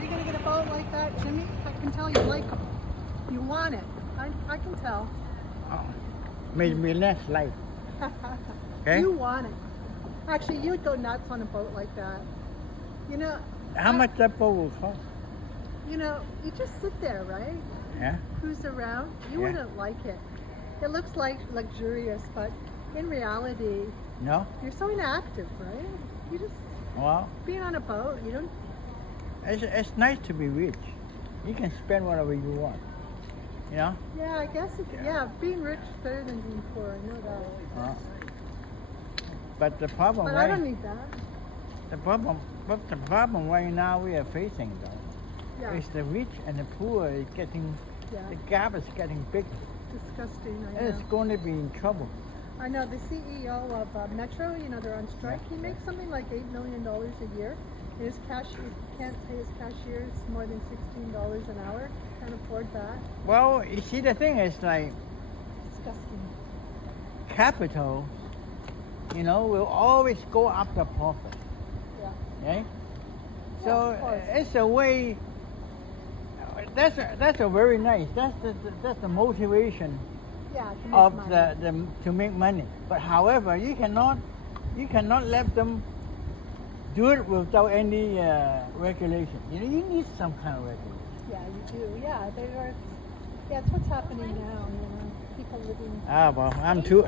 you gonna get a boat like that, Jimmy? I can tell you like them. You want it. I can tell. Oh, maybe less light. Okay. You want it. Actually, you'd go nuts on a boat like that. You know, How much that boat will cost? you just sit there, right? Yeah. Cruise around. You Yeah. wouldn't like it. It looks like luxurious, but in reality, No. you're so inactive, right? You just Well, being on a boat, you don't. it's nice to be rich. You can spend whatever you want. You know. Yeah, I guess. Being rich is better than being poor. I know that. But the problem, But right? I don't need that. The problem right now we are facing though Yeah, is the rich and the poor is getting, yeah. the gap is getting bigger. Disgusting. I And it's know. going to be in trouble. I know the CEO of Metro. They're on strike. He makes something like $8 million a year. His cashier can't pay his cashiers more than $16 an hour. Can't afford that. Well, you see, the thing is like Disgusting. capital, will always go after profit. Yeah. Okay? Yeah, So of course. it's a way. That's a very nice. That's the motivation Yeah. To make of money. to make money. But however, you cannot let them do it without any regulation. You need some kind of regulation. Yeah, you do. Yeah, they are. Yeah, it's what's happening now. People living. Well, I'm too.